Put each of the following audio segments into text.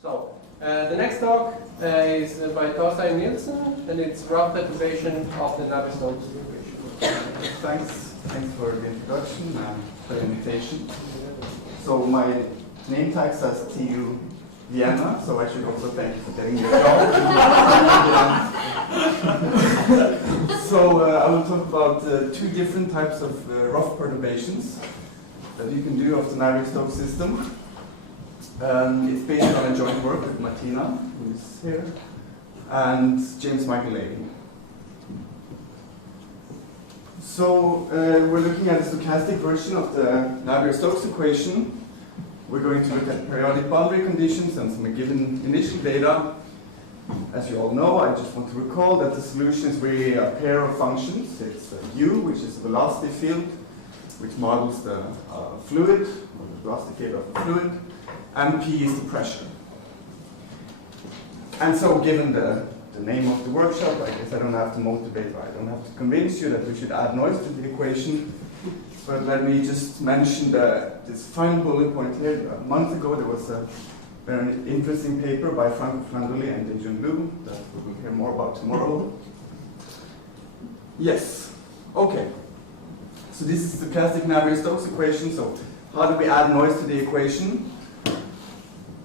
So, the next talk is by Torstein Nilssen, and it's rough perturbation of the Navier-Stokes equation. Thanks for the introduction and for the invitation. So my name tag says TU Vienna, so I should also thank you for getting me a job. So I will talk about two different types of rough perturbations that you can do of the Navier-Stokes system. It's based on a joint work with Martina, who is here, and James-Michael Leahy. So we're looking at a stochastic version of the Navier-Stokes equation. We're going to look at periodic boundary conditions and some given initial data. As you all know, I just want to recall that the solution is really a pair of functions. It's u, which is the velocity field, which models the fluid, or the velocity field of the fluid, and p is the pressure. And so given the name of the workshop, I guess I don't have to motivate, or I don't have to convince you that we should add noise to the equation. But let me just mention this final bullet point here. A month ago there was a very interesting paper by Franco Flanduli and Dejun Lu that we will hear more about tomorrow. Yes, okay. So this is the classic Navier-Stokes equation. So how do we add noise to the equation?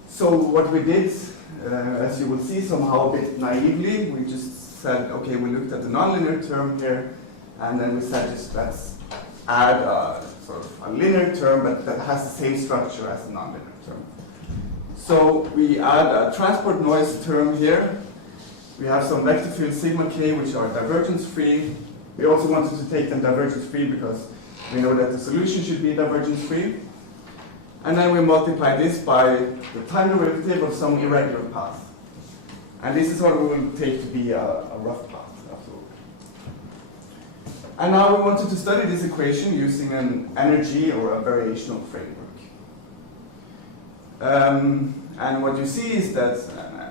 So what we did, as you will see somehow a bit naively, we just said, okay, we looked at the nonlinear term here, and then we said just let's add sort of a linear term, but that has the same structure as a nonlinear term. So we add a transport noise term here. We have some vector field sigma k, which are divergence free. We also wanted to take them divergence free because we know that the solution should be divergence free. And then we multiply this by the time derivative of some irregular path. And this is what we will take to be a rough path. And now we wanted to study this equation using an energy or a variational framework. And what you see is that,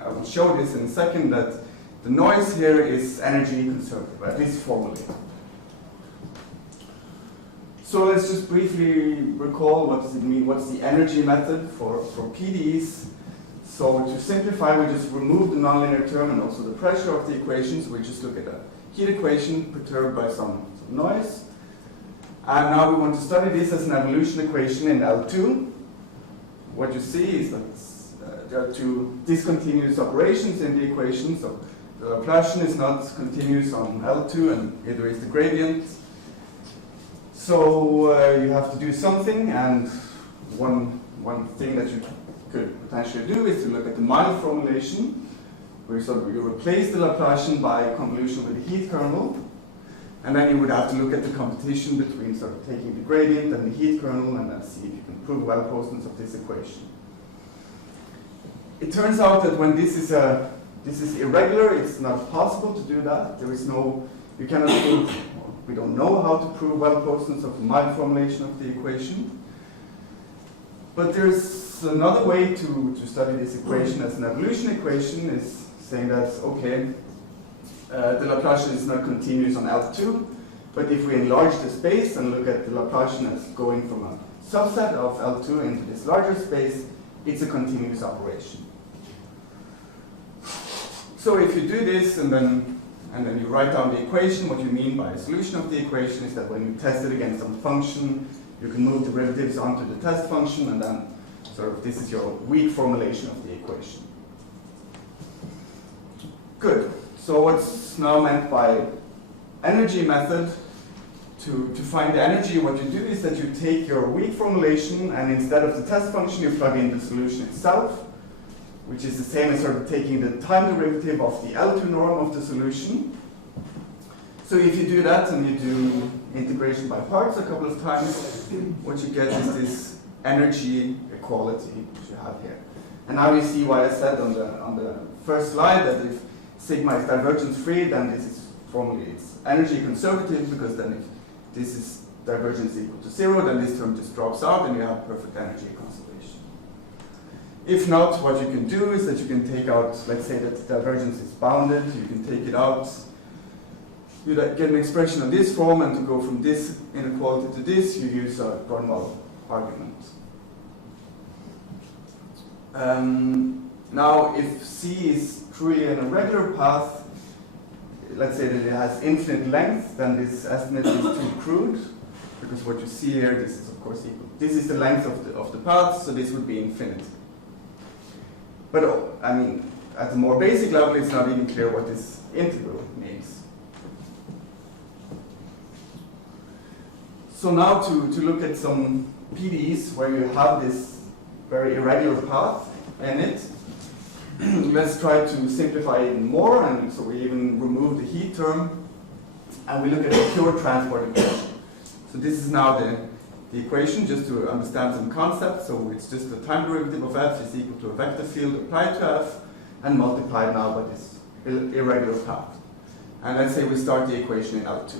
I will show this in a second, that the noise here is energy conserved, at least formally. So let's just briefly recall what does it mean, what's the energy method for PDEs. So to simplify, we just remove the nonlinear term and also the pressure of the equations. We just look at a heat equation perturbed by some noise. And now we want to study this as an evolution equation in L2. What you see is that there are two discontinuous operations in the equation. So the Laplacian is not continuous on L2, and either is the gradient. So you have to do something, and one thing that you could potentially do is to look at the mild formulation, where you replace the Laplacian by convolution with the heat kernel, and then you would have to look at the competition between sort of taking the gradient and the heat kernel, and then see if you can prove well-posedness of this equation. It turns out that when this is irregular, it's not possible to do that. There is no, you cannot prove, we don't know how to prove well-posedness of the mild formulation of the equation. But there's another way to study this equation as an evolution equation, is saying that, okay, the Laplacian is not continuous on L2, but if we enlarge the space and look at the Laplacian as going from a subset of L2 into this larger space, it's a continuous operation. So if you do this and then you write down the equation, what you mean by a solution of the equation is that when you test it against some function, you can move derivatives onto the test function, and then sort of this is your weak formulation of the equation. Good. So what's now meant by energy method? To find the energy, what you do is that you take your weak formulation, and instead of the test function, you plug in the solution itself, which is the same as sort of taking the time derivative of the L2 norm of the solution. So if you do that and you do integration by parts a couple of times, what you get is this energy equality, which you have here. And now you see why I said on the first slide that if sigma is divergence free, then this is formally it's energy conservative, because then if this is divergence equal to 0, then this term just drops out and you have perfect energy conservation. If not, what you can do is that you can take out, let's say that the divergence is bounded, you can take it out, you get an expression of this form, and to go from this inequality to this, you use a Grunwald argument. Now, if C is truly an irregular path, let's say that it has infinite length, then this estimate is too crude, because what you see here, this is of course equal. This is the length of the path, so this would be infinity. But I mean, at the more basic level, it's not even clear what this integral means. So now to look at some PDEs where you have this very irregular path in it, let's try to simplify it more, and so we even remove the heat term, and we look at the pure transport equation. So this is now the equation, just to understand some concepts. So it's just the time derivative of f is equal to a vector field applied to f, and multiplied now by this irregular path. And let's say we start the equation in L2.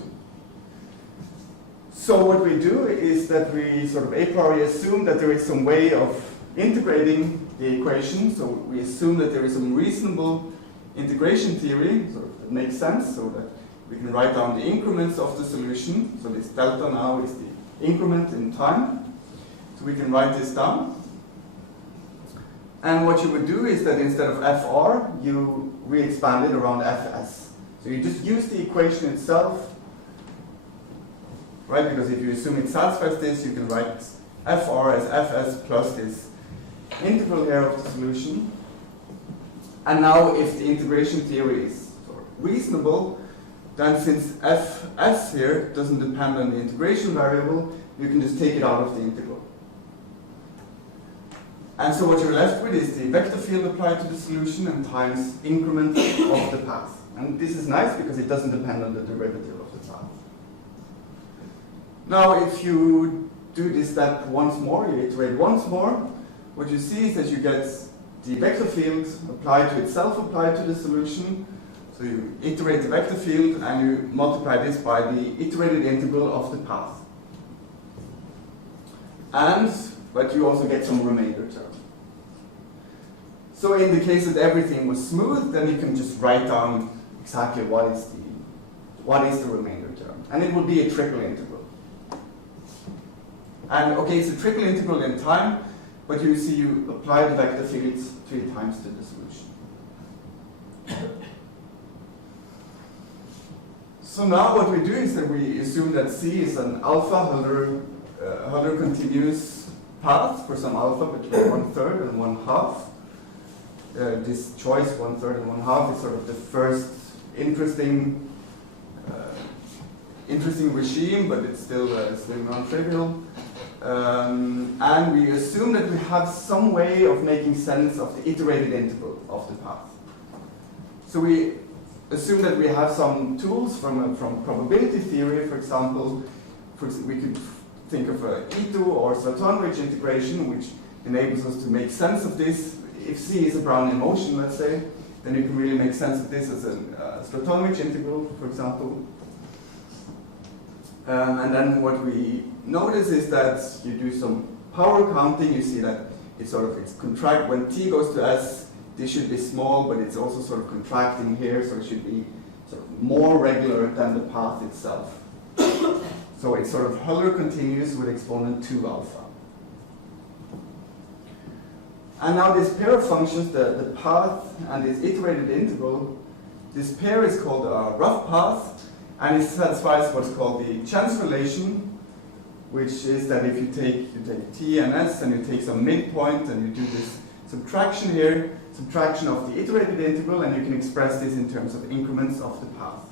So what we do is that we sort of a priori assume that there is some way of integrating the equation. So we assume that there is some reasonable integration theory, sort of, that makes sense, so that we can write down the increments of the solution. So this delta now is the increment in time. So we can write this down. And what you would do is that instead of fr, you re-expand it around fs. So you just use the equation itself, right? Because if you assume it satisfies this, you can write fr as fs plus this integral here of the solution. And now if the integration theory is sort of reasonable, then since fs here doesn't depend on the integration variable, you can just take it out of the integral. And so what you're left with is the vector field applied to the solution and times increment of the path. And this is nice because it doesn't depend on the derivative of the path. Now if you do this step once more, you iterate once more, what you see is that you get the vector field applied to itself, applied to the solution. So you iterate the vector field and you multiply this by the iterated integral of the path. But you also get some remainder term. So in the case that everything was smooth, then you can just write down exactly what is the remainder term. And it will be a triple integral. And okay, it's a triple integral in time, but you see you apply the vector fields 3 times to the solution. So now what we do is that we assume that C is an alpha Hölder continuous path for some alpha between 1/3 and 1/2. This choice 1/3 and 1/2 is sort of the first interesting regime, but it's still non-trivial. And we assume that we have some way of making sense of the iterated integral of the path. So we assume that we have some tools from probability theory, for example. We could think of a E2 or Slatonic integration, which enables us to make sense of this. If C is a Brownian motion, let's say, then you can really make sense of this as a Slatonic integral, for example. And then what we notice is that you do some power counting. You see that it's contract when t goes to s. This should be small, but it's also sort of contracting here, so it should be sort of more regular than the path itself. So it's sort of Hölder continuous with exponent 2 alpha. And now this pair of functions, the path and this iterated integral, this pair is called a rough path, and it satisfies what's called the chance relation, which is that if you take t and s and you take some midpoint and you do this subtraction here, subtraction of the iterated integral, and you can express this in terms of increments of the path.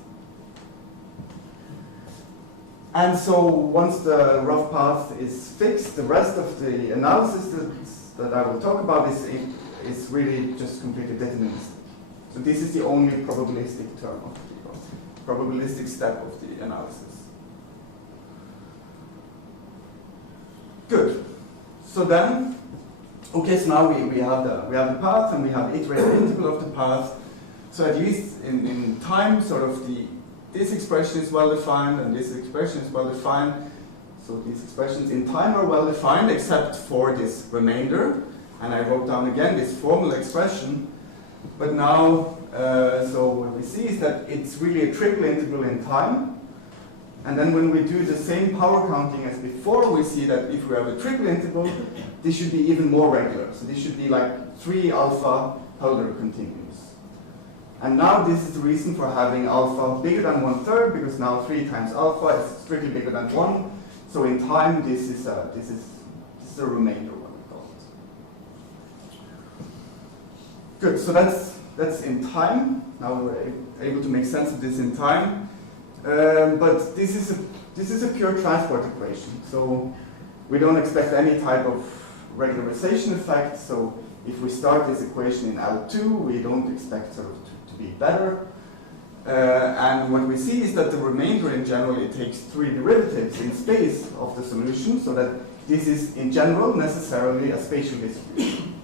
And so once the rough path is fixed, the rest of the analysis that I will talk about is really just completely deterministic. So this is the only probabilistic term of the probabilistic step of the analysis. Good. So then, okay, so now we have the path and we have the iterated integral of the path. So at least in time, sort of this expression is well defined and this expression is well defined. So these expressions in time are well defined except for this remainder. And I wrote down again this formal expression. But now, so what we see is that it's really a triple integral in time. And then when we do the same power counting as before, we see that if we have a triple integral, this should be even more regular. So this should be like 3 alpha Hölder continuums. And now this is the reason for having alpha bigger than 1/3, because now 3 times alpha is strictly bigger than 1. So in time, this is a remainder, what we call it. Good. So that's in time. Now we're able to make sense of this in time. But this is a pure transport equation. So we don't expect any type of regularization effect. So if we start this equation in L2, we don't expect sort of to be better. And what we see is that the remainder in general, it takes 3 derivatives in space of the solution, so that this is in general necessarily a spatial distribution.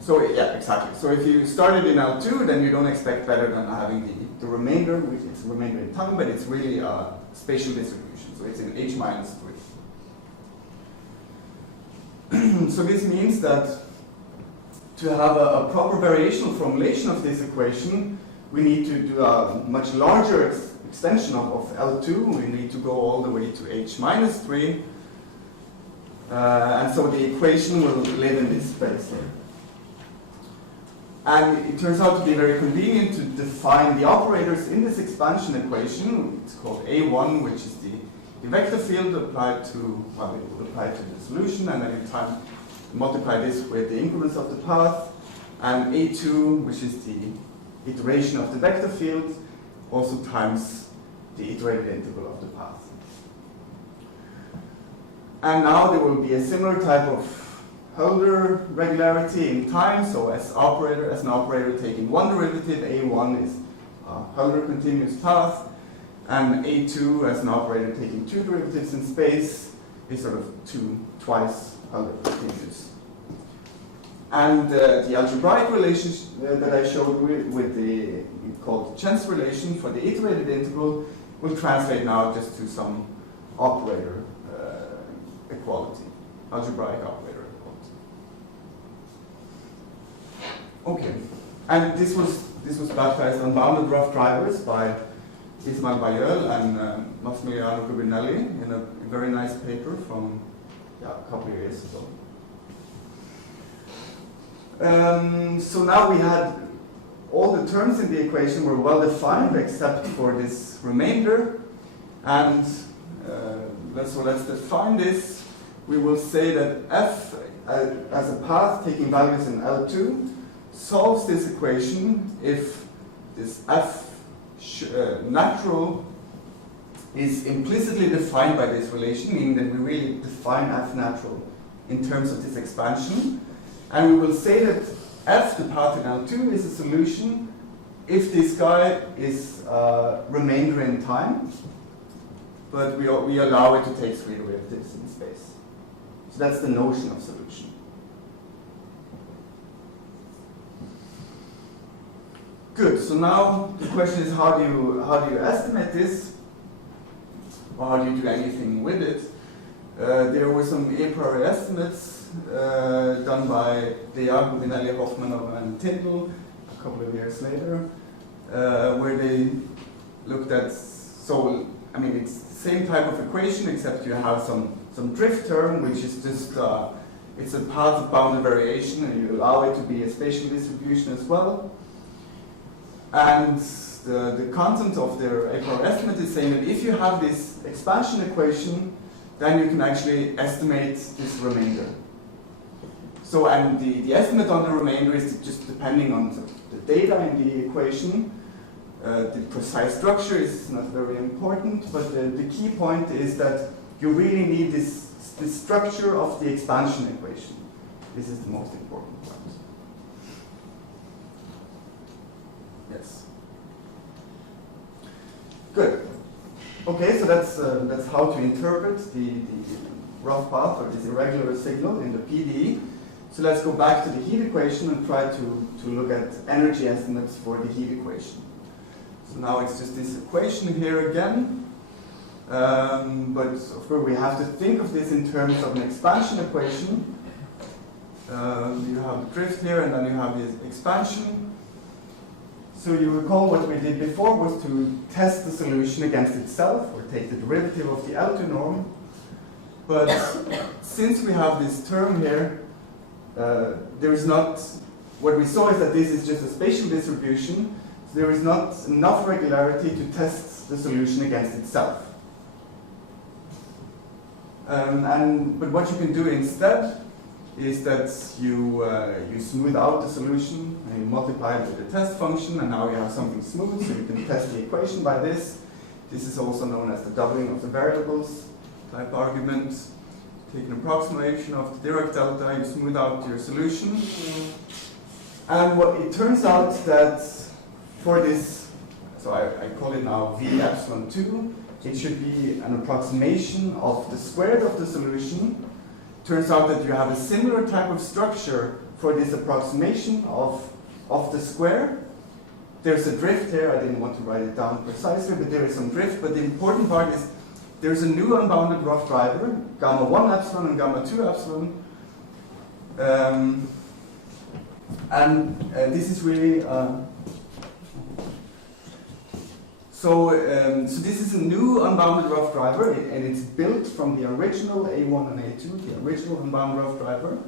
So yeah, exactly. So if you started in L2, then you don't expect better than having the remainder, which is remainder in time, but it's really a spatial distribution. So it's in H minus 3. So this means that to have a proper variational formulation of this equation, we need to do a much larger extension of L2. We need to go all the way to H minus 3. And so the equation will live in this space here. And it turns out to be very convenient to define the operators in this expansion equation. It's called A1, which is the vector field applied to, well, we will apply to the solution, and then in time multiply this with the increments of the path. And A2, which is the iteration of the vector field, also times the iterated integral of the path. And now there will be a similar type of Hölder regularity in time. So as an operator taking 1 derivative, A1 is a Hölder continuous path, and A2 as an operator taking 2 derivatives in space is sort of twice Hölder continuous. And the algebraic relationship that I showed with the called Chance relation for the iterated integral will translate now just to some operator equality, algebraic operator equality. Okay, and this was baptized Unbounded rough drivers by Ismail Bayol and Massimiliano Rubinelli in a very nice paper from a couple of years ago. So now we had all the terms in the equation were well defined except for this remainder, and let's define this. We will say that f as a path taking values in L2 solves this equation if this f natural is implicitly defined by this relation, meaning that we really define f natural in terms of this expansion. And we will say that f, the path in L2, is a solution if this guy is remainder in time, but we allow it to take 3 derivatives in space. So that's the notion of solution. Good. So now the question is, how do you estimate this, or how do you do anything with it? There were some a priori estimates done by Leahy, Rubinelli, Hofmanov, and Tyndall a couple of years later, where they looked at, so I mean it's the same type of equation except you have some drift term, which is just it's a path of bounded variation, and you allow it to be a spatial distribution as well. And the content of their a priori estimate is saying that if you have this expansion equation, then you can actually estimate this remainder. So, and the estimate on the remainder is just depending on the data in the equation. The precise structure is not very important, but the key point is that you really need this structure of the expansion equation. This is the most important point. Yes. Good. Okay, so that's how to interpret the rough path or this irregular signal in the PDE. So let's go back to the heat equation and try to look at energy estimates for the heat equation. So now it's just this equation here again. But of course we have to think of this in terms of an expansion equation. You have the drift here and then you have the expansion. So you recall what we did before was to test the solution against itself, or take the derivative of the L2 norm. But since we have this term here, there is not, what we saw is that this is just a spatial distribution, so there is not enough regularity to test the solution against itself. But what you can do instead is that you smooth out the solution and you multiply it with the test function, and now you have something smooth, so you can test the equation by this. This is also known as the doubling of the variables type argument. Take an approximation of the Dirac delta, you smooth out your solution. And what it turns out that for this, so I call it now V epsilon 2, it should be an approximation of the squared of the solution. Turns out that you have a similar type of structure for this approximation of the square. There's a drift here, I didn't want to write it down precisely, but there is some drift. But the important part is there's a new unbounded rough driver, gamma 1 epsilon and gamma 2 epsilon. This is really, so this is a new unbounded rough driver, and it's built from the original A1 and A2, the original unbounded rough driver.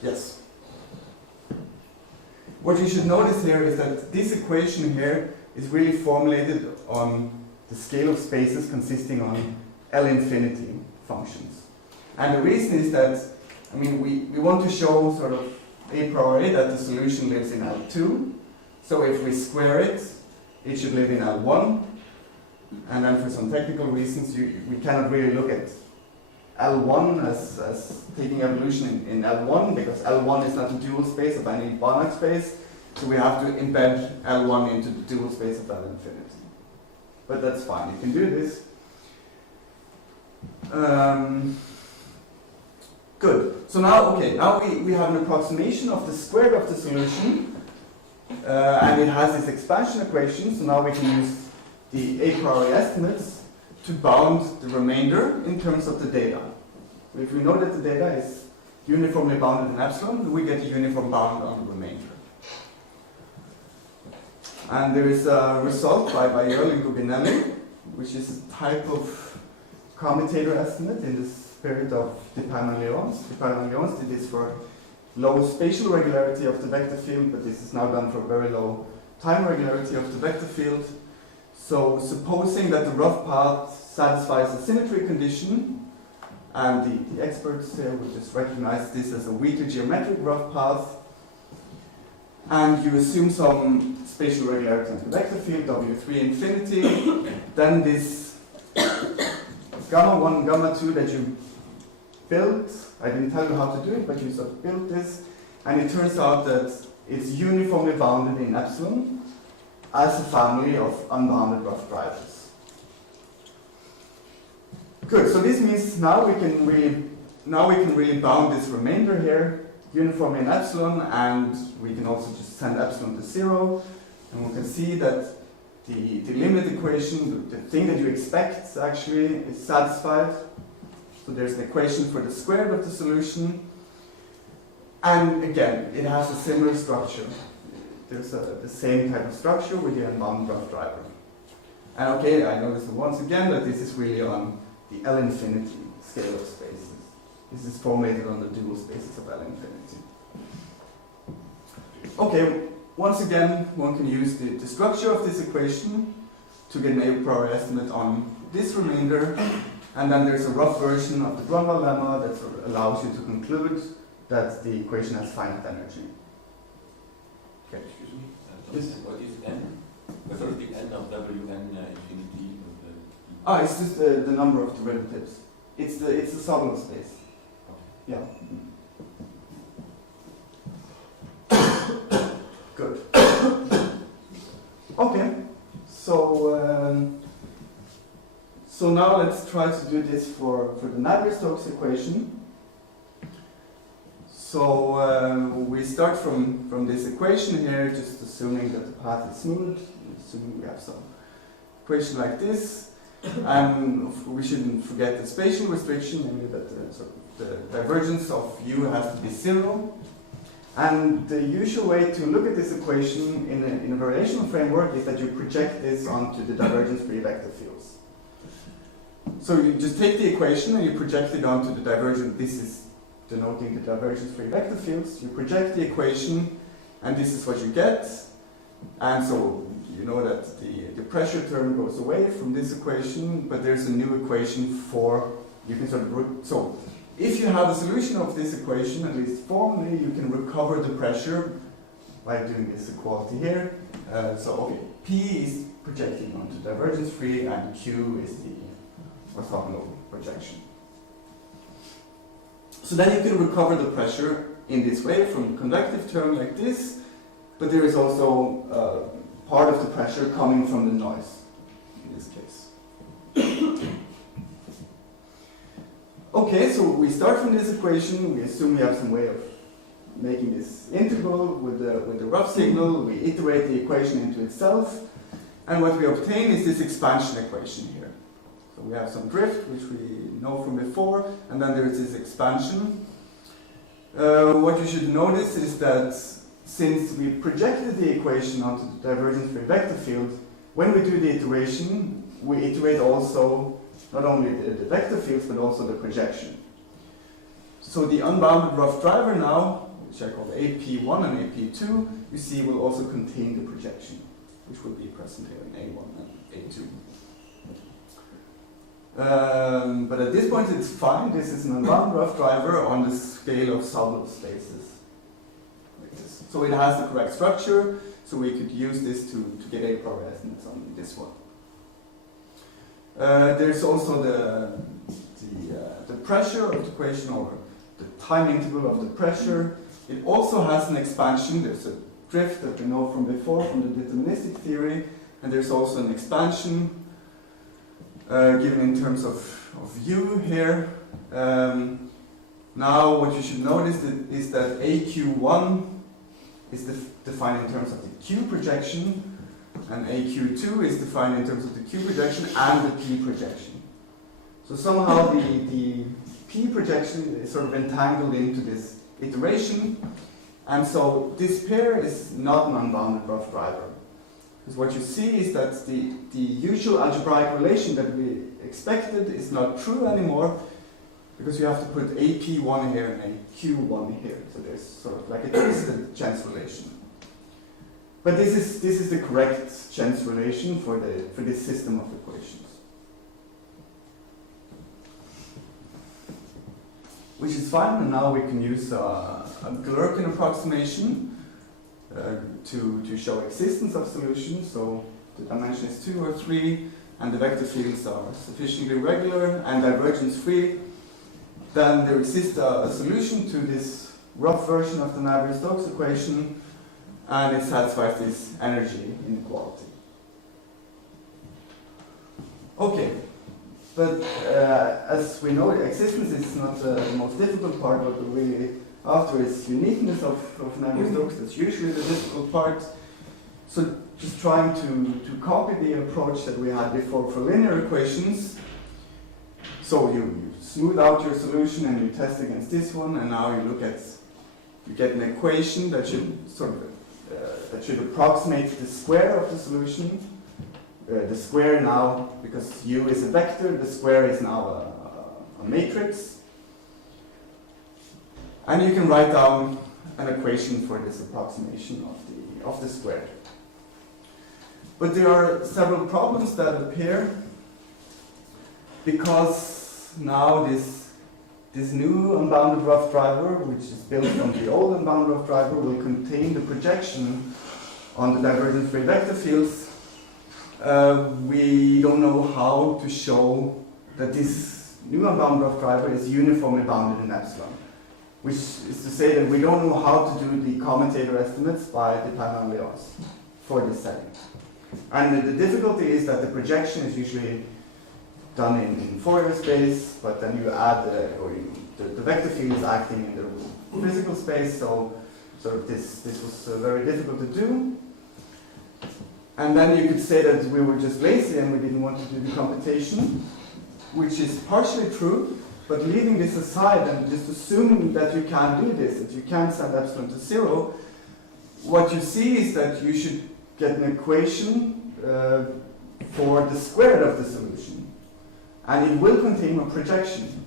Yes. What you should notice here is that this equation here is really formulated on the scale of spaces consisting on L infinity functions. And the reason is that, I mean, we want to show sort of a priori that the solution lives in L2. So if we square it, it should live in L1. And then for some technical reasons, we cannot really look at L1 as taking evolution in L1, because L1 is not a dual space of any Banach space. So we have to embed L1 into the dual space of L infinity. But that's fine, you can do this. Good. So now, okay, now we have an approximation of the squared of the solution. And it has this expansion equation, so now we can use the a priori estimates to bound the remainder in terms of the data. So if we know that the data is uniformly bounded in epsilon, we get a uniform bound on the remainder. And there is a result by Bayer and Gubinelli, which is a type of commutator estimate in the spirit of Depin and Lyons. Depin and Lyons did this for low spatial regularity of the vector field, but this is now done for very low time regularity of the vector field. So supposing that the rough path satisfies the symmetry condition, and the experts here would just recognize this as a weaker geometric rough path, and you assume some spatial regularity of the vector field, W3 infinity, then this gamma 1, gamma 2 that you built, I didn't tell you how to do it, but you sort of built this, and it turns out that it's uniformly bounded in epsilon as a family of unbounded rough drivers. Good, so this means now we can really bound this remainder here uniformly in epsilon, and we can also just send epsilon to 0, and we can see that the limit equation, the thing that you expect actually is satisfied. So there's an equation for the squared of the solution, and again, it has a similar structure. There's the same type of structure with the unbounded rough driver. And okay, I notice once again that this is really on the L infinity scale of spaces. This is formulated on the dual spaces of L infinity. Okay, once again, one can use the structure of this equation to get an a priori estimate on this remainder, and then there's a rough version of the Grunwald lemma that sort of allows you to conclude that the equation has finite energy. Okay. Excuse me? Yes. What is n? What is the n of Wn infinity? It's just the number of derivatives. It's the Sobolev space. Yeah. Good. Okay. So now let's try to do this for the Navier-Stokes equation. So we start from this equation here, just assuming that the path is smooth, assuming we have some equation like this. And we shouldn't forget the spatial restriction, namely that the divergence of u has to be 0. And the usual way to look at this equation in a variational framework is that you project this onto the divergence-free vector fields. So you just take the equation and you project it onto the divergent. This is denoting the divergence-free vector fields. You project the equation, and this is what you get. And so you know that the pressure term goes away from this equation, but there's a new equation for, you can sort of, so if you have a solution of this equation, at least formally, you can recover the pressure by doing this equality here. So okay, P is projecting onto divergence-free, and Q is the orthogonal projection. So then you can recover the pressure in this way from a convective term like this, but there is also part of the pressure coming from the noise in this case. Okay, so we start from this equation. We assume we have some way of making this integral with the rough signal. We iterate the equation into itself, and what we obtain is this expansion equation here. So we have some drift, which we know from before, and then there is this expansion. What you should notice is that since we projected the equation onto the divergence-free vector field, when we do the iteration, we iterate also not only the vector fields, but also the projection. So the unbounded rough driver now, which I call AP1 and AP2, you see will also contain the projection, which will be present here in A1 and A2. But at this point it's fine. This is an unbounded rough driver on the scale of solid spaces. Like this. So it has the correct structure, so we could use this to get a priori estimates on this one. There's also the pressure of the equation, or the time interval of the pressure. It also has an expansion. There's a drift that we know from before, from the deterministic theory, and there's also an expansion given in terms of u here. Now what you should notice is that AQ1 is defined in terms of the Q projection, and AQ2 is defined in terms of the Q projection and the P projection. So somehow the P projection is sort of entangled into this iteration, and so this pair is not an unbounded rough driver. Because what you see is that the usual algebraic relation that we expected is not true anymore, because you have to put AP1 here and AQ1 here. So there's sort of like a twisted chance relation. But this is the correct chance relation for this system of equations. Which is fine, and now we can use a Glerkin approximation to show existence of solutions. So the dimension is 2 or 3, and the vector fields are sufficiently regular and divergence free. Then there exists a solution to this rough version of the Navier-Stokes equation, and it satisfies this energy inequality. Okay, but as we know, existence is not the most difficult part. What we're really after is uniqueness of Navier-Stokes. That's usually the difficult part. So just trying to copy the approach that we had before for linear equations. So you smooth out your solution and you test against this one, and now you get an equation that should that should approximate the square of the solution. The square now, because U is a vector, the square is now a matrix. And you can write down an equation for this approximation of the square. But there are several problems that appear, because now this new unbounded rough driver, which is built on the old unbounded rough driver, will contain the projection on the divergence-free vector fields. We don't know how to show that this new unbounded rough driver is uniformly bounded in epsilon, which is to say that we don't know how to do the commutator estimates by the Pagan-Leons for this setting. And the difficulty is that the projection is usually done in Fourier space, but then you add the vector field is acting in the physical space, so this was very difficult to do. And then you could say that we were just lazy and we didn't want to do the computation, which is partially true, But leaving this aside and just assuming that you can do this, that you can set epsilon to 0, what you see is that you should get an equation for the squared of the solution. And it will contain a projection.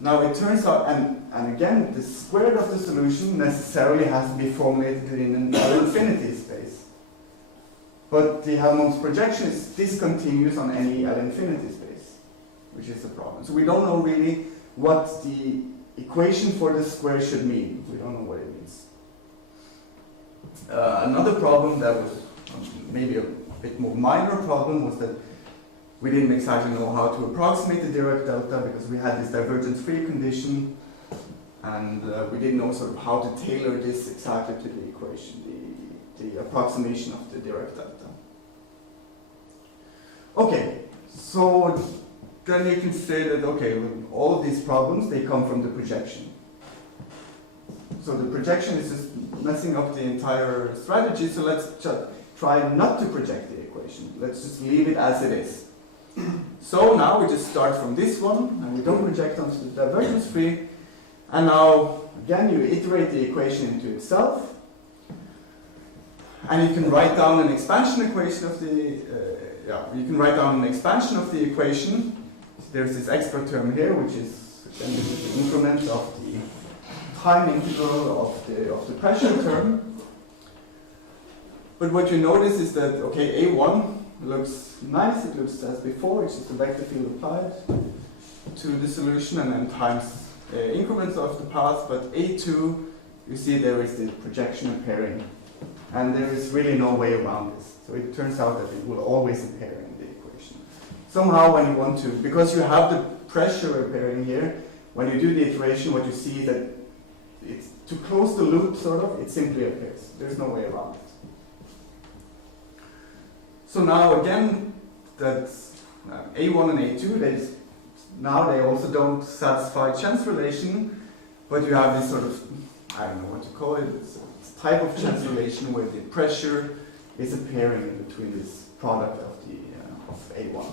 Now it turns out, and again, the squared of the solution necessarily has to be formulated in an L-infinity space. But the Helmholtz projection is discontinuous on any L-infinity space, which is a problem. So we don't know really what the equation for the square should mean. We don't know what it means. Another problem that was maybe a bit more minor problem was that we didn't exactly know how to approximate the Dirac delta because we had this divergence-free condition, and we didn't know sort of how to tailor this exactly to the equation, the approximation of the Dirac delta. Okay, so then you can say that, okay, all of these problems, they come from the projection. So the projection is just messing up the entire strategy, so let's just try not to project the equation. Let's just leave it as it is. So now we just start from this one, and we don't project onto the divergence free. And now, again, you iterate the equation into itself. And you can write down an expansion equation of the, equation. There's this extra term here, which is again the increment of the time integral of the pressure term. But what you notice is that, okay, A1 looks nice, it looks as before, it's just a vector field applied to the solution and then times increments of the path, but A2, you see there is the projection appearing, and there is really no way around this. So it turns out that it will always appear in the equation. Somehow when you want to, because you have the pressure appearing here, when you do the iteration, what you see is that it's to close the loop, sort of, it simply appears. There's no way around it. So now again, that's A1 and A2, now they also don't satisfy chance relation, but you have this sort of, I don't know what to call it, it's a type of chance relation where the pressure is appearing in between this product of A1.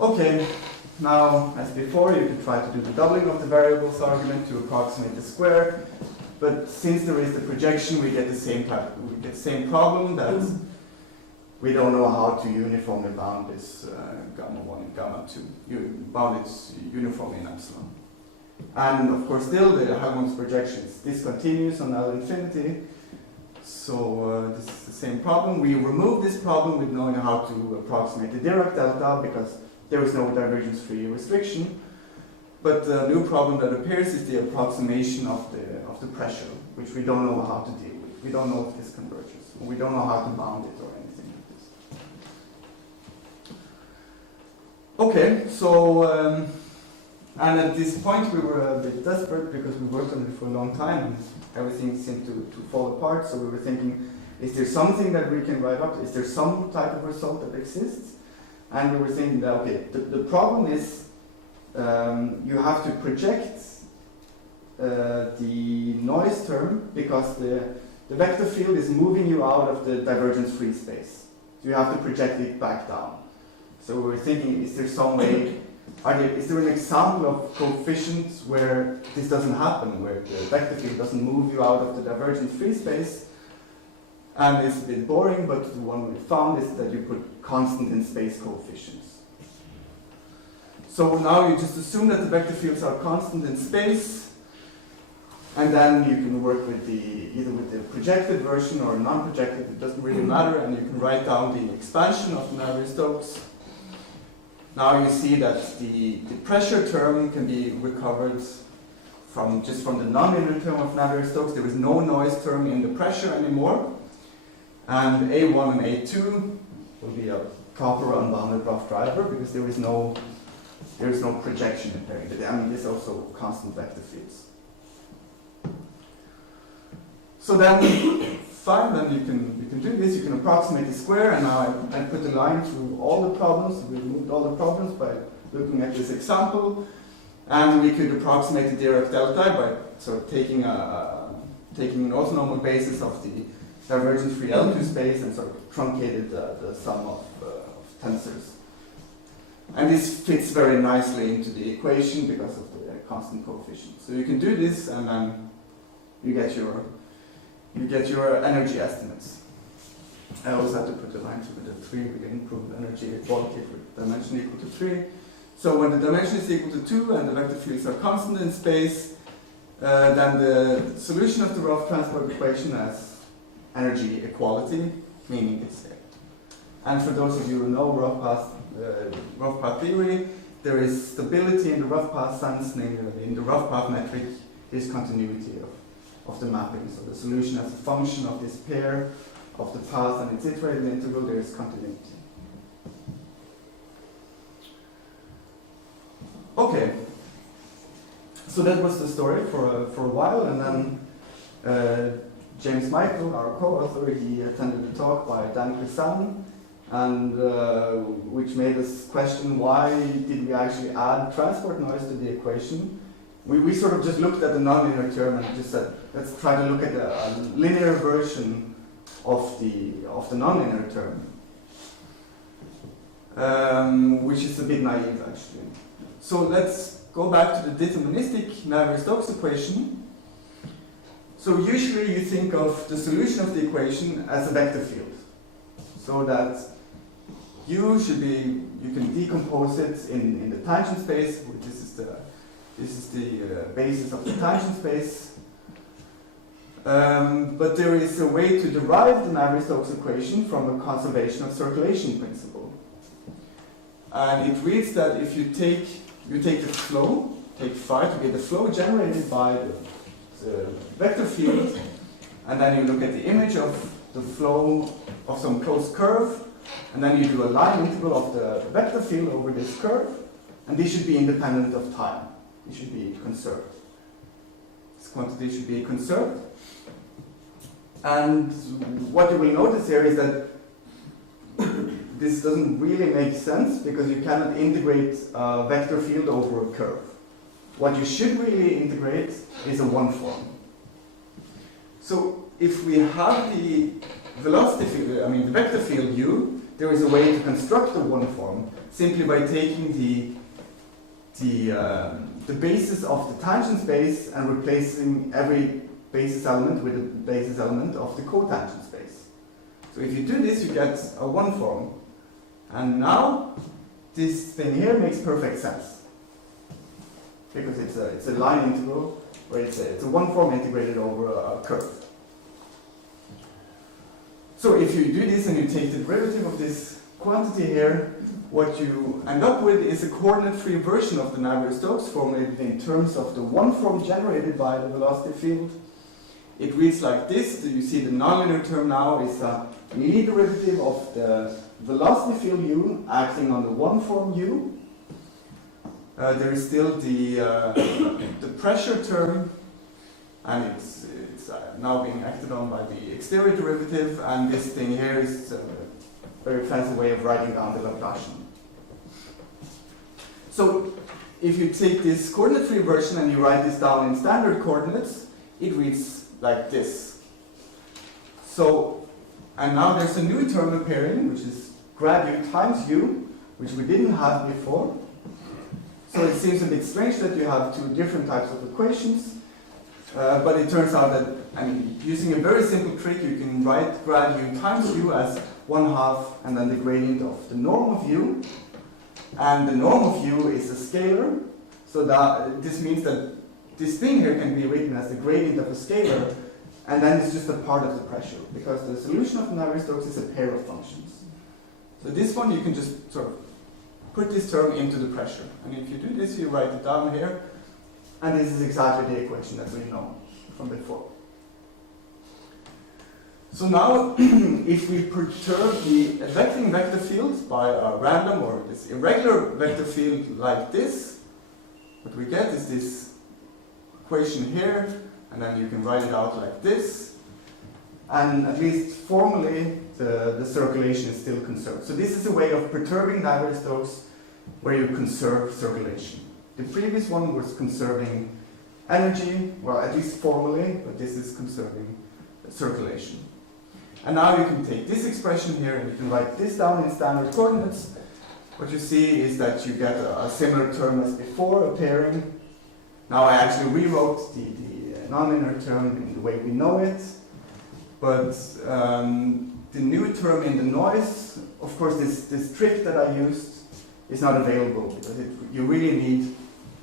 Okay, now as before you can try to do the doubling of the variables argument to approximate the square. But since there is the projection, we get the same problem that we don't know how to uniformly bound this gamma 1 and gamma 2. You bound it uniformly in epsilon. And of course, still the Helmholtz projection is discontinuous on L infinity. So this is the same problem. We remove this problem with knowing how to approximate the Dirac delta because there is no divergence-free restriction. But the new problem that appears is the approximation of the pressure, which we don't know how to deal with. We don't know if this converges. We don't know how to bound it or anything like this. Okay, so, and at this point we were a bit desperate because we worked on it for a long time and everything seemed to fall apart. So we were thinking, is there something that we can write up? Is there some type of result that exists? And we were thinking that, okay, the problem is you have to project the noise term because the vector field is moving you out of the divergence-free space. So you have to project it back down. So we were thinking, is there some way, is there an example of coefficients where this doesn't happen, where the vector field doesn't move you out of the divergence-free space? And it's a bit boring, but the one we found is that you put constant in space coefficients. So now you just assume that the vector fields are constant in space, and then you can work with either with the projected version or non-projected, it doesn't really matter, and you can write down the expansion of the Navier-Stokes. Now you see that the pressure term can be recovered just from the nonlinear term of Navier-Stokes. There is no noise term in the pressure anymore. And A1 and A2 will be a proper unbounded rough driver because there is no projection appearing. I mean, there's also constant vector fields. So then, fine, then you can do this, you can approximate the square, and now I put a line through all the problems. We removed all the problems by looking at this example, and we could approximate the Dirac delta by sort of taking an orthonormal basis of the divergence-free L2 space and sort of truncated the sum of tensors. And this fits very nicely into the equation because of the constant coefficient. So you can do this, and then you get your energy estimates. I always have to put a line through the 3. We can improve energy equality with dimension equal to 3. So when the dimension is equal to 2 and the vector fields are constant in space, then the solution of the rough transport equation has energy equality, meaning it's there. And for those of you who know rough path theory, there is stability in the rough path sense, namely in the rough path metric, is continuity of the mapping. So the solution as a function of this pair of the path and its iterated integral, there is continuity. Okay, so that was the story for a while, and then James-Michael, our co-author, he attended a talk by Dan Crisan, and which made us question why did we actually add transport noise to the equation. We sort of just looked at the nonlinear term and just said, let's try to look at a linear version of the nonlinear term, which is a bit naive actually. So let's go back to the deterministic Navier-Stokes equation. So usually you think of the solution of the equation as a vector field, so that you can decompose it in the tangent space. This is the basis of the tangent space. But there is a way to derive the Navier-Stokes equation from a conservation of circulation principle. And it reads that if you take the flow, take phi to get the flow generated by the vector field, and then you look at the image of the flow of some closed curve, and then you do a line integral of the vector field over this curve, and this should be independent of time. It should be conserved. This quantity should be conserved. And what you will notice here is that this doesn't really make sense because you cannot integrate a vector field over a curve. What you should really integrate is a one form. So if we have the velocity field, the vector field u, there is a way to construct a one form simply by taking the basis of the tangent space and replacing every basis element with a basis element of the cotangent space. So if you do this, you get a one form. And now this thing here makes perfect sense, because it's a line integral where it's a one form integrated over a curve. So if you do this and you take the derivative of this quantity here, what you end up with is a coordinate-free version of the Navier-Stokes formulated in terms of the one form generated by the velocity field. It reads like this. You see the nonlinear term now is a Leahy derivative of the velocity field u acting on the one form u. There is still the pressure term, and it's now being acted on by the exterior derivative, and this thing here is a very fancy way of writing down the Laplacian. So if you take this coordinate-free version and you write this down in standard coordinates, it reads like this. So, and now there's a new term appearing, which is grad u times u, which we didn't have before. So it seems a bit strange that you have two different types of equations, but it turns out that, using a very simple trick, you can write grad u times u as 1/2 and then the gradient of the norm of u, and the norm of u is a scalar, so that this means that this thing here can be written as the gradient of a scalar, and then it's just a part of the pressure, because the solution of the Navier-Stokes is a pair of functions. So this one you can just sort of put this term into the pressure, and if you do this, you write it down here, and this is exactly the equation that we know from before. So now, if we perturb the affecting vector field by a random or this irregular vector field like this, what we get is this equation here, and then you can write it out like this, and at least formally the circulation is still conserved. So this is a way of perturbing Navier-Stokes where you conserve circulation. The previous one was conserving energy, well, at least formally, but this is conserving circulation. And now you can take this expression here and you can write this down in standard coordinates, what you see is that you get a similar term as before, a pairing. Now I actually rewrote the nonlinear term in the way we know it, but the new term in the noise, of course this trick that I used is not available, because you really need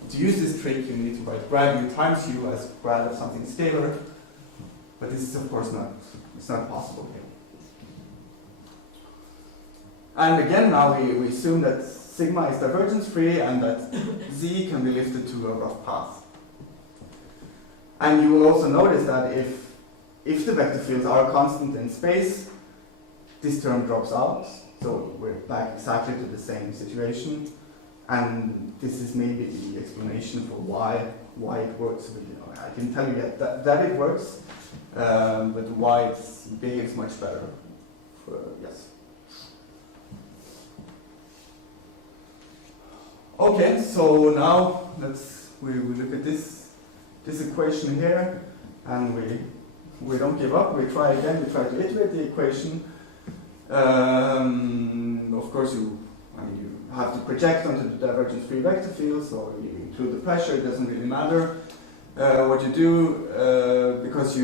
to use this trick, you need to write grad u times u as grad of something scalar, but this is of course it's not possible here. And again, now we assume that sigma is divergence free and that z can be lifted to a rough path. And you will also notice that if the vector fields are constant in space, this term drops out. So we're back exactly to the same situation. And this is maybe the explanation for why it works. I can tell you yet that it works, but why it behaves much better. Yes. Okay, so now we look at this equation here, and we don't give up. We try again. We try to iterate the equation. Of course, you have to project onto the divergence-free vector field, so you include the pressure. It doesn't really matter what you do, because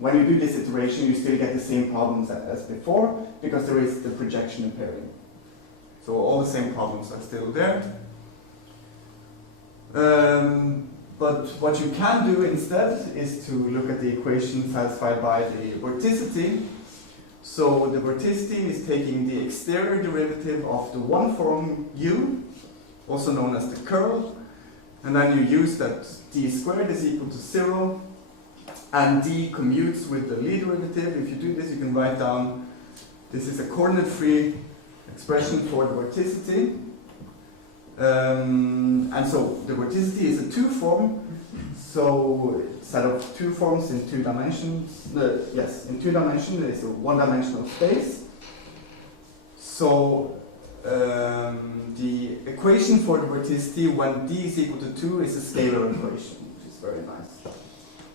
when you do this iteration, you still get the same problems as before, because there is the projection and pairing. So all the same problems are still there. But what you can do instead is to look at the equation satisfied by the vorticity. So the vorticity is taking the exterior derivative of the one form u, also known as the curl, and then you use that d squared is equal to 0, and d commutes with the Lie derivative. If you do this, you can write down, this is a coordinate-free expression for the vorticity. And so the vorticity is a two-form, so set of two forms in 2 dimensions. In 2 dimensions there is a one-dimensional space. So the equation for the vorticity when d is equal to 2 is a scalar equation, which is very nice.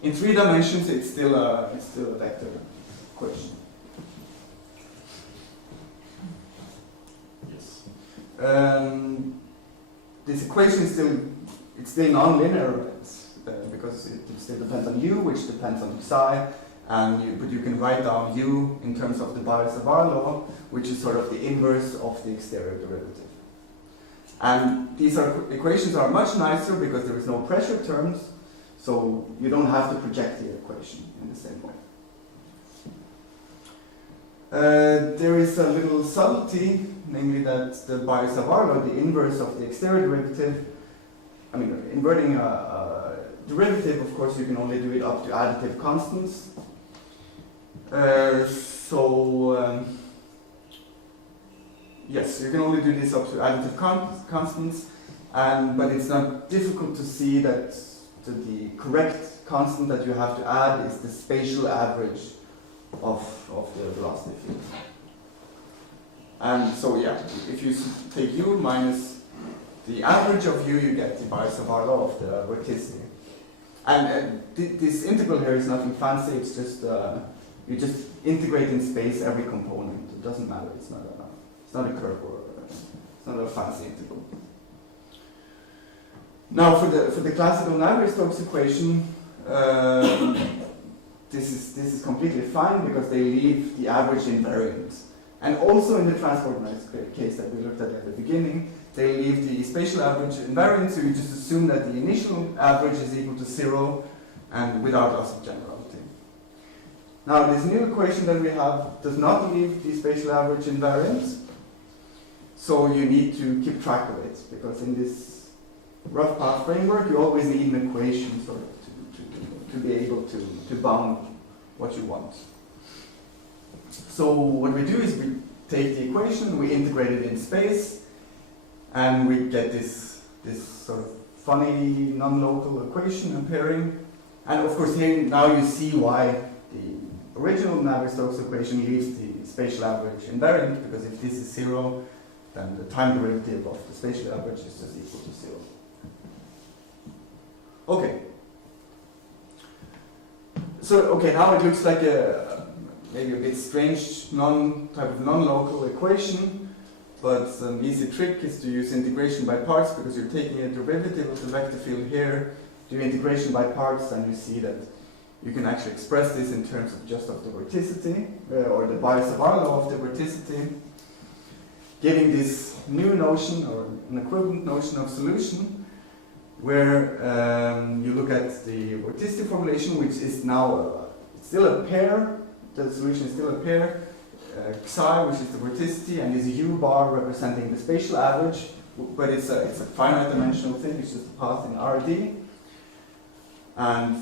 In 3 dimensions it's still a vector equation. Yes. This equation is still nonlinear, because it still depends on u, which depends on psi, but you can write down u in terms of the Biot-Savart law, which is sort of the inverse of the exterior derivative. And these equations are much nicer because there is no pressure terms, so you don't have to project the equation in the same way. There is a little subtlety, namely that the Biot-Savart law, the inverse of the exterior derivative, inverting a derivative, of course, you can only do it up to additive constants. Yes, you can only do this up to additive constants, but it's not difficult to see that the correct constant that you have to add is the spatial average of the velocity field. And so if you take u minus the average of u, you get the Biot-Savart law of the vorticity. And this integral here is nothing fancy, it's just, you just integrate in space every component. It doesn't matter, it's not a curve or it's not a fancy integral. Now for the classical Navier-Stokes equation, this is completely fine because they leave the average invariant. And also in the transport noise case that we looked at the beginning, they leave the spatial average invariant, so you just assume that the initial average is equal to 0 and without loss of generality. Now this new equation that we have does not leave the spatial average invariant, so you need to keep track of it, because in this rough path framework you always need an equation sort of to be able to bound what you want. So what we do is we take the equation, we integrate it in space, and we get this sort of funny non-local equation and pairing. And of course here now you see why the original Navier-Stokes equation leaves the spatial average invariant, because if this is 0, then the time derivative of the spatial average is just equal to 0. Okay. So now it looks like maybe a bit strange type of non-local equation, But an easy trick is to use integration by parts, because you're taking a derivative of the vector field here, do integration by parts, and you see that you can actually express this in terms of just of the vorticity, or the Biot-Savart law of the vorticity, giving this new notion, or an equivalent notion of solution, where you look at the vorticity formulation, which is now still a pair. The solution is still a pair. Psi, which is the vorticity, and is U bar representing the spatial average, but it's a finite dimensional thing, it's just a path in RD. And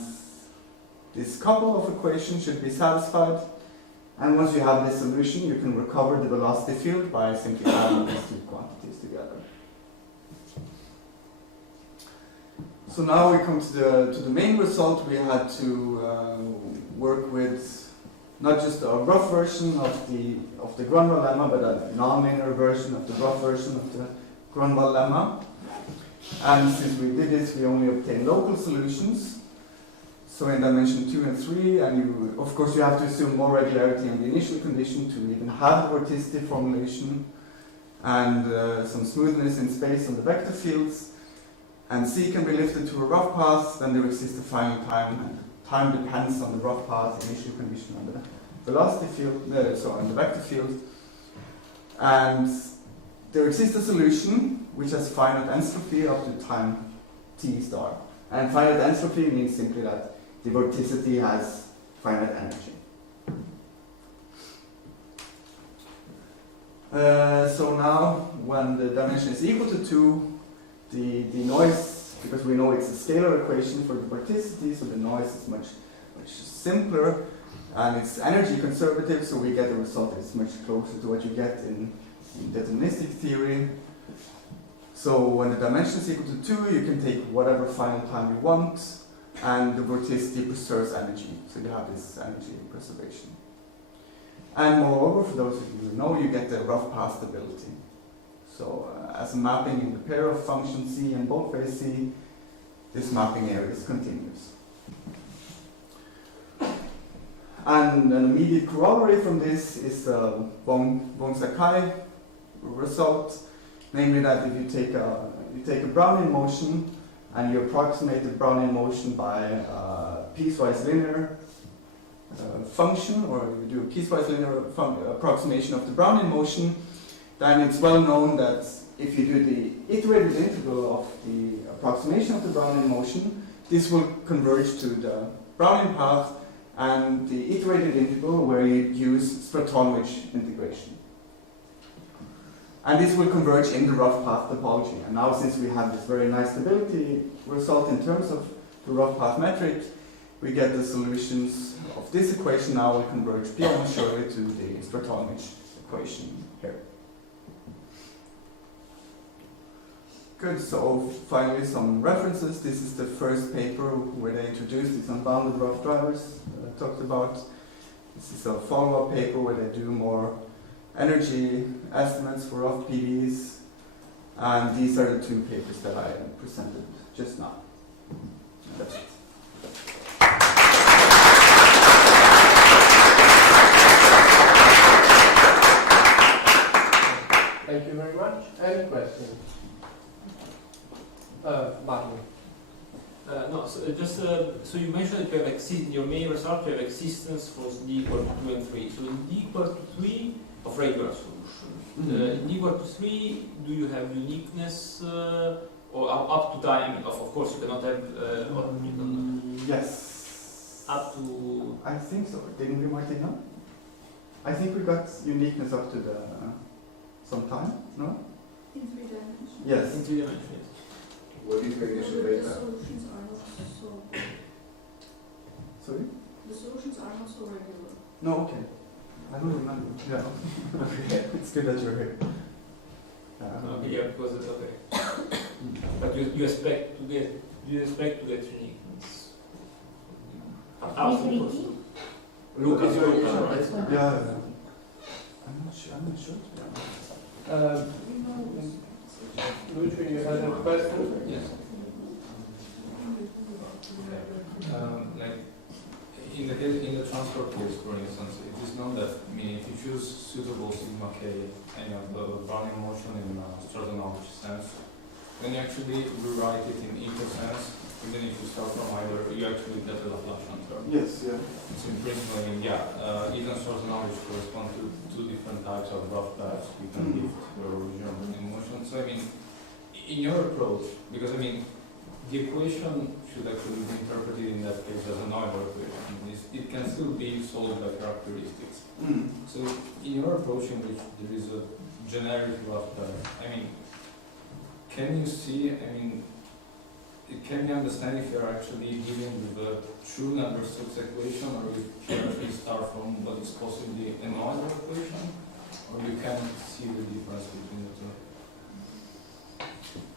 this couple of equations should be satisfied. And once you have this solution, you can recover the velocity field by simply adding these two quantities together. So now we come to the main result. We had to work with not just a rough version of the Grunwald lemma, but a nonlinear version of the rough version of the Grunwald lemma. And since we did this, we only obtained local solutions. So in dimension 2 and 3, and of course you have to assume more regularity in the initial condition to even have the vorticity formulation, and some smoothness in space on the vector fields. And C can be lifted to a rough path, then there exists a final time, and time depends on the rough path, initial condition on the velocity field, so on the vector field. And there exists a solution which has finite entropy up to time t star. And finite entropy means simply that the vorticity has finite energy. So now, when the dimension is equal to 2, the noise, because we know it's a scalar equation for the vorticity, so the noise is much simpler, and it's energy conservative, so we get a result that's much closer to what you get in deterministic theory. So when the dimension is equal to 2, you can take whatever final time you want, and the vorticity preserves energy, so you have this energy preservation. And moreover, for those of you who know, you get the rough path stability. So as a mapping in the pair of function C and boldface C, this mapping area is continuous. And an immediate corollary from this is the Wong-Sakai result, namely that if you take a Brownian motion and you approximate the Brownian motion by a piecewise linear function, or you do a piecewise linear approximation of the Brownian motion, then it's well known that if you do the iterated integral of the approximation of the Brownian motion, this will converge to the Brownian path, and the iterated integral where you use Stratonowicz integration. And this will converge in the rough path topology. And now, since we have this very nice stability result in terms of the rough path metric, we get the solutions of this equation now will converge beyond surely to the Stratonowicz equation here. Good, so finally some references. This is the first paper where they introduced these unbounded rough drivers I talked about. This is a follow-up paper where they do more energy estimates for rough PDEs. And these are the two papers that I presented just now. That's it. Thank you very much. Any questions? Martin. No, so so you mentioned that you have in your main result you have existence for d equal to 2 and 3. So in d equal to 3 of regular solution. In d equal to 3, do you have uniqueness or up to time? Of course, you cannot have. Yes. Up to. I think so. Didn't we, Martina? I think we got uniqueness up to the some time. No. In 3 dimensions? Yes. In 3 dimensions. What is the initial The data? solutions are not so. Sorry? The solutions are not so regular. No, okay. I don't remember. Yeah. Okay. It's good that you're here. Okay, yeah, because it's okay. But you expect to get uniqueness. Lucas, Yeah. I'm not sure. To be honest. Lucio, you had a question? Yes. Like in the transfer case, for instance, it is known that, I mean, if you choose suitable sigma k, any of the Brownian motion in Stratonovich sense, when you actually rewrite it in equal sense, even if you start from either, you actually get a Laplacian term. Yes, yeah. So in principle, I mean, yeah, even Stratonovich correspond to two different types of rough paths you can give to your original Brownian motion. So I mean, in your approach, because I mean, the equation should actually be interpreted in that case as a Neuer equation. It can still be solved by characteristics. So in your approach in which there is a generic rough path, I mean, can you see, I mean, can you understand if you're actually dealing with a true Navier-Stokes equation, or if you actually start from what is possibly a Neuer equation, or you can see the difference between the two?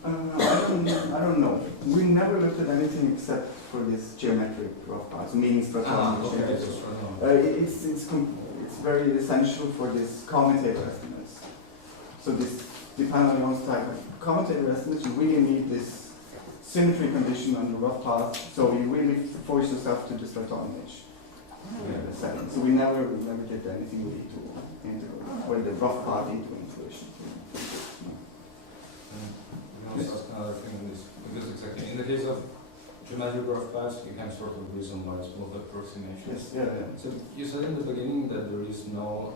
I don't know. We never looked at anything except for this geometric rough path, meaning Stratonovich. Okay, so Stratonovich. It's very essential for this commutator estimates. So this Dependent type of commutator estimates, you really need this symmetry condition on the rough path. So you really force yourself to the Stratonovich setting. So we never did anything really to integrate or the rough path into intuition. Also ask another thing on this, because exactly in the case of geometric rough paths, you can sort of reason by smooth approximations. Yes, yeah. So you said in the beginning that there is no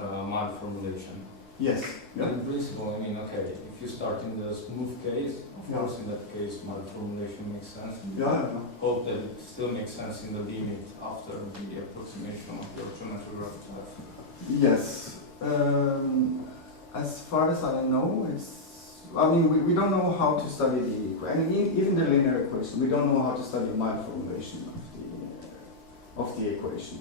mild formulation. Yes. But in principle, I mean, okay, if you start in the smooth case, of course in that case mild formulation makes sense. Hope that it still makes sense in the limit after the approximation of your geometric rough path. Yes. As far as I know, we don't know how to study the equation. I mean, even the linear equation, we don't know how to study mild formulation of the equation.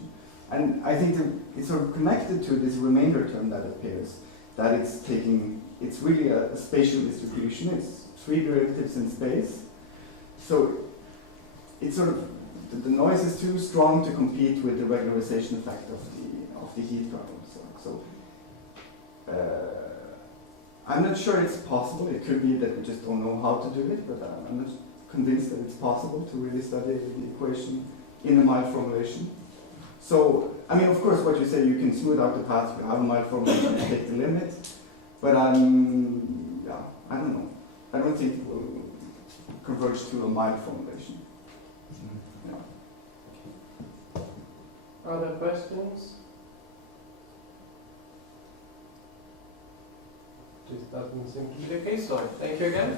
And I think it's sort of connected to this remainder term that appears, that it's really a spatial distribution. It's three derivatives in space. So it's sort of, the noise is too strong to compete with the regularization effect of the heat problem. So I'm not sure it's possible. It could be that we just don't know how to do it, but I'm not convinced that it's possible to really study the equation in a mild formulation. So, I mean, of course, what you say, you can smooth out the path, you have a mild formulation, you take the limit, but I don't know. I don't think it will converge to a mild formulation. Yeah. Other questions? This doesn't seem to be the case, so thank you again.